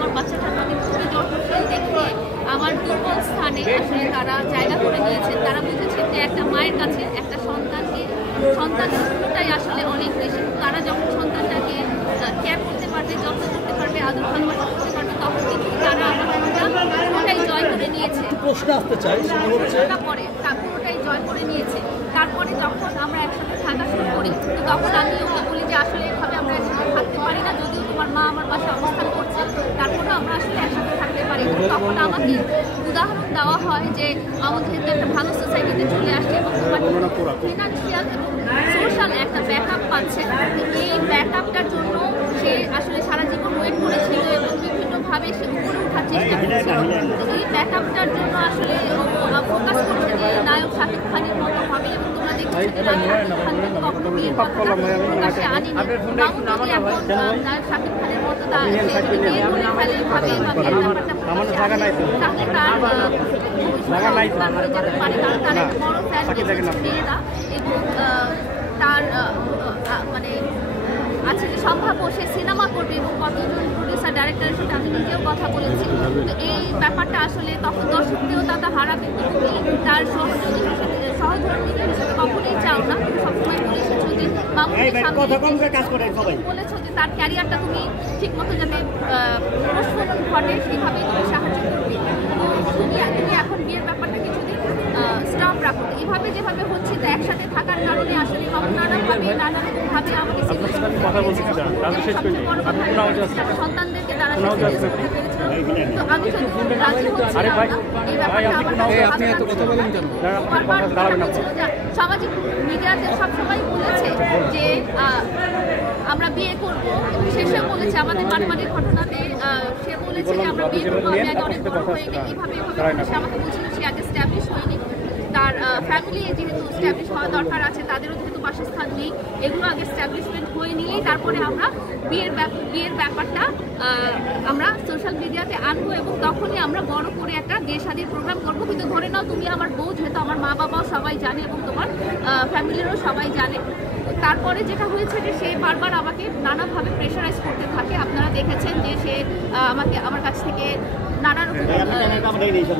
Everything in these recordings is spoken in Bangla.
আমার বাচ্চাটার প্রতি খুবই যত্নশীল দেখিয়ে আমার দুর্বল স্থানে আসলে তারা জায়গা করে নিয়েছেন। তারা বুঝেছেন যে একটা মায়ের কাছে একটা সন্তানের শূন্যটাই আসলে অনেক বেশি। তারা যখন সন্তানটাকে কেয়ার করতে পারবে, যত্ন করতে পারবে, আদর ভালোবাসা করতে পারবে, তখন কিন্তু তারা আমার পুরোটাই জয় করে নিয়েছে। প্রশ্ন আসতে চাই পুরোটাই জয় করে নিয়েছে। তারপরে যখন আমরা একসাথে থাকা শুরু করি, তো তখন আমি ওকে বলি যে আসলে এভাবে আমরা একসাথে থাকতে পারি না, যদিও তোমার মা আমার বাসায় অবস্থান করছে, তারপরেও আমরা আসলে একসাথে থাকতে পারি। তখন আমাকে উদাহরণ দেওয়া হয় যে আমাদের যেহেতু একটা ভালো সোসাইটিতে চলে আসছে এবং তোমার ফিনান্সিয়াল এবং সোশ্যাল একটা ব্যাকআপ পাচ্ছে, এই ব্যাকআপটার জন্য সে আসলে সারা জীবন ওয়েট করেছিল এবং বিভিন্নভাবে সে উপরে ওঠার চেষ্টা করেছিল। এই ব্যাকআপটার জন্য আসলে ফোকাস করছে যে নায়ক শাকিব খানের মতো হবে, এবং তোমরা দেখছো যে নায়ক শাকিব খান কিন্তু কখনো বিয়ের কথাটা প্রকাশ্যে আনেনি। নায়ক শাকিব খানের মতো বিয়ে করে ফেলে ভাবে তাহলে তার যেতে পারে, কারণ তার একটা বড় ফ্যান মেয়েরা এবং তার মানে আছে যে সম্ভাব্য সে সিনেমা করবে এবং কতজন প্রডিউসার ডাইরেক্টরের সাথে আমি নিজেও কথা বলেছি। তো এই ব্যাপারটা আসলে তখন দর্শকদেরও তারা হারাবে, তুমি তার সহধর্মীদের সাথে কখনোই চাও না। তুমি সবসময় বলে এসেছো যে বলেছো যে তার ক্যারিয়ারটা তুমি ঠিক মতো যাতে প্রস্ফুটন ঘটে সেইভাবেই তুমি সাহায্য করবে। তো তুমি এখন বিয়ের ব্যাপারটা কিছুদিন স্টপ রাখো। এইভাবে যেভাবে হচ্ছে তো একসাথে থাকার কারণে আসলে নানারকমভাবে আমাকে সন্তানদেরকে তারা তো আমি রাজি হচ্ছিলাম না এই ব্যাপারটা। সামাজিক মিডিয়াতে সবসময় বলেছে যে আমরা বিয়ে করবো, শেষে বলেছে আমাদের বাড়ির ঘটনাতে সে বলেছে যে আমরা বিয়ে করবো, আমি আগে অনেক বড় হয়ে গেই, এইভাবে সে আমাকে বলছিল সে আগে স্ট্যাবলিশ হয়নি, তার ফ্যামিলি যেহেতু স্ট্যাবলিশ হওয়া দরকার আছে, তাদেরও যেহেতু বাসস্থান নেই, এগুলো আগে স্ট্যাবলিশমেন্ট হয়ে নিলেই তারপরে আমরা বিয়ের ব্যাপারটা আমরা সোশ্যাল মিডিয়াতে আনবো এবং তখনই আমরা বড় করে একটা বিয়ে শাদীর প্রোগ্রাম করবো। কিন্তু ধরে নাও তুমি আমার বউ, যেহেতু আমার মা বাবাও সবাই জানে এবং তোমার ফ্যামিলিরও সবাই জানে। তারপরে যেটা হয়েছে যে সে বারবার আমাকে নানাভাবে প্রেশারাইজ করতে থাকে। আপনারা দেখেছেন যে সে আমার কাছ থেকে নানা রকম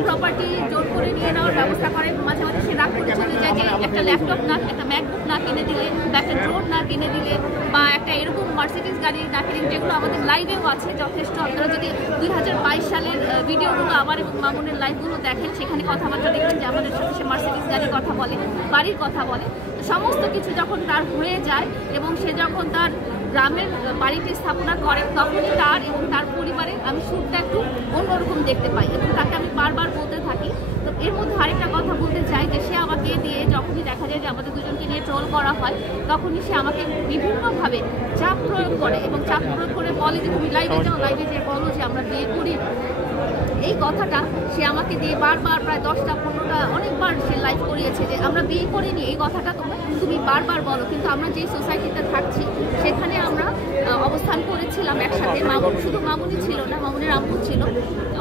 প্রপার্টি জোর করে নিয়ে নেওয়ার ব্যবস্থা করে। মাঝে মাঝে সে রাগ করে চলে যায় যে একটা ল্যাপটপ না, একটা ম্যাকবুক না কিনে দিলে বা একটা ড্রোন না কিনে দিলে বা একটা এরকম মার্সিডিজ গাড়ি না কিনে, যেগুলো আমাদের লাইভেও আছে যথেষ্ট। আপনারা যদি 2022 সালের ভিডিওগুলো আবার এবং মামুনের লাইভগুলো দেখেন, সেখানে কথাবার্তা দেখবেন যে আমাদের সাথে সে মার্সিডিজ গাড়ির কথা বলে, বাড়ির কথা বলে। সমস্ত কিছু যখন তার হয়ে যায় এবং সে যখন তার গ্রামের বাড়িটি স্থাপনা করে, তখনই তার এবং তার পরিবারের আমি সুরটা একটু অন্যরকম দেখতে পাই এবং তাকে আমি বারবার বলতে থাকি। তো এর মধ্যে আরেকটা কথা বলতে চাই যে সে আমাকে দিয়ে যখনই দেখা যায় যে আমাদের দুজনকে নিয়ে ট্রোল করা হয়, তখনই সে আমাকে বিভিন্নভাবে চাপ প্রয়োগ করে এবং চাপ প্রয়োগ করে বলে যে তুমি লাইভে যাও, লাইভে যেয়ে বলো যে আমরা বিয়ে করি। এই কথাটা সে আমাকে দিয়ে বারবার প্রায় 10টা-15টা অনেকবার সে লাইভ করিয়েছে যে আমরা বিয়ে করিনি, এই কথাটা তুমি বারবার বলো। কিন্তু আমরা যেই সোসাইটিতে থাকছি সেখানে আমরা অবস্থান করেছিলাম একসাথে। শুধু মামুনি ছিল না, মামুনের আম্মু ছিল,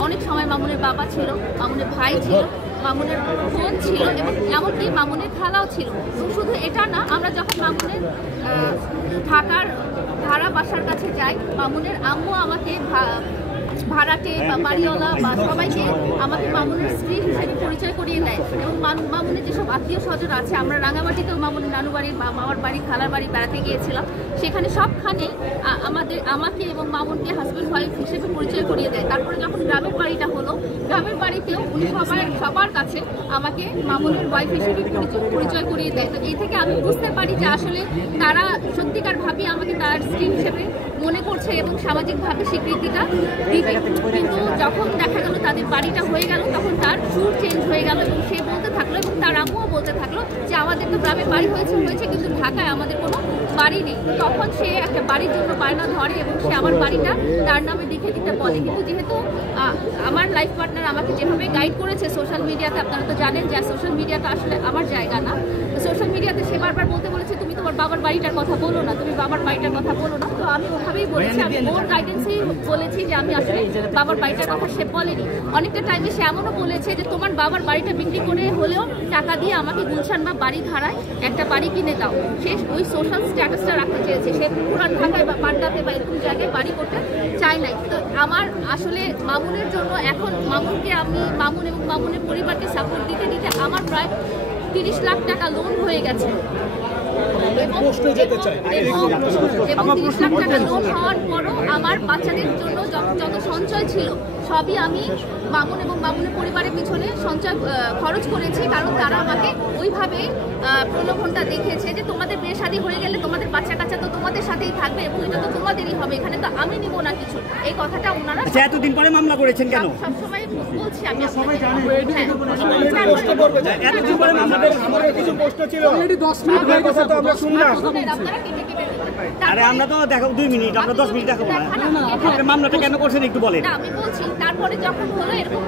অনেক সময় মামুনের বাবা ছিল, মামুনের ভাই ছিল, মামুনের বোন ছিল এবং এমনকি মামুনের খালাও ছিল। এবং শুধু এটা না, আমরা যখন মামুনের ঢাকার ভাড়া বাসার কাছে যাই, মামুনের আম্মু আমাকে ভাড়াটে বা বাড়িওয়ালা বা সবাইকে আমাকে মামুনের স্ত্রী হিসেবে পরিচয় করিয়ে দেয়। এবং মামুনের যেসব আত্মীয় স্বজন আছে, আমরা রাঙামাটিতেও মামুনের নানু বাড়ি বা মামার বাড়ি, খালার বাড়ি বেড়াতে গিয়েছিলাম, সেখানে সবখানেই আমাকে এবং মামুনকে হাজব্যান্ড ওয়াইফ হিসেবে পরিচয় করিয়ে দেয়। তারপরে যখন গ্রামের বাড়িটা হলো, গ্রামের বাড়িতেও উনি সবার কাছে আমাকে মামুনের ওয়াইফ হিসেবে পরিচয় করিয়ে দেয়। তো এই থেকে আমি বুঝতে পারি যে আসলে তারা সত্যিকার ভাবে আমাকে তার স্ত্রী হিসেবে মনে করছে এবং সামাজিকভাবে স্বীকৃতিটা দিবে। কিন্তু যখন দেখা গেল তাদের বাড়িটা হয়ে গেল, তখন তার সুর চেঞ্জ হয়ে গেল এবং সে বলতে থাকলো এবং তার আম্মুও বলতে থাকলো যে আমাদের তো গ্রামে বাড়ি হয়েছে কিন্তু ঢাকায় আমাদের কোনো বাড়ি নেই। তখন সে একটা বাড়ির জন্য বায়না ধরে এবং সে আমার বাড়িটা তার নামে লিখে দিতে বলে। কিন্তু যেহেতু আমার লাইফ পার্টনার আমাকে যেভাবে গাইড করেছে সোশ্যাল মিডিয়াতে, আপনারা তো জানেন যে সোশ্যাল মিডিয়াটা আসলে আমার জায়গা না। সোশ্যাল মিডিয়াতে সে বারবার বলতে বলেছে তুমি তো আমার বাবার বাড়িটার কথা বলো না, তুমি বাবার বাড়িটার কথা বলো না। তো আমি ওভাবেই বলেছি, আমি ওর গাইডেন্সেই বলেছি যে আমি আসলে বাবার বাড়িটার কথা সে বলেনি। অনেকটা টাইমে সে এমনও বলেছে যে তোমার বাবার বাড়িটা বিক্রি করে হলেও টাকা দিয়ে আমাকে গুলশান বা বাড়ি ধারায় একটা বাড়ি কিনে দাও। সে ওই সোশ্যাল স্ট্যাটাসটা রাখতে চেয়েছে, সে পুরান ঢাকায় বা পান্ডাতে বা এরকম জায়গায় বাড়ি করতে চায় নাই। তো আমার আসলে মামুনের জন্য এখন মামুনকে আমি মামুন এবং মামুনের পরিবারকে সাপোর্ট দিতে দিতে আমার প্রায় 30 লাখ টাকা লোন হয়ে গেছে এবং 30 লাখ টাকা লোন হওয়ার পরও আমার বাচ্চাদের জন্য যত সঞ্চয় ছিল সবই আমি মামুন এবং মামুনের পরিবারের পিছনে সঞ্চয় খরচ করেছি, কারণ তারা আমাকে ওইভাবে প্রলোভনটা দেখিয়েছে যে তোমাদের বিয়ে শাদী হয়ে গেলে তোমাদের বাচ্চা কাচ্চা তো তোমাদের সাথেই থাকবে এবং এটা তো তোমাদেরই হবে, এখানে তো আমি নিব না কিছু। এই কথাটা ওনারা এতদিন পরে মামলা করেছেন কেন? সবসময় বলছি আমি আরে আমরা তো দেখো 2 মিনিট, আমরা 10 মিনিট দেখাবো না। মামলাটা কেন করছেন একটু বলেন। আমি বলছি তারপরে যখন হলো এরকম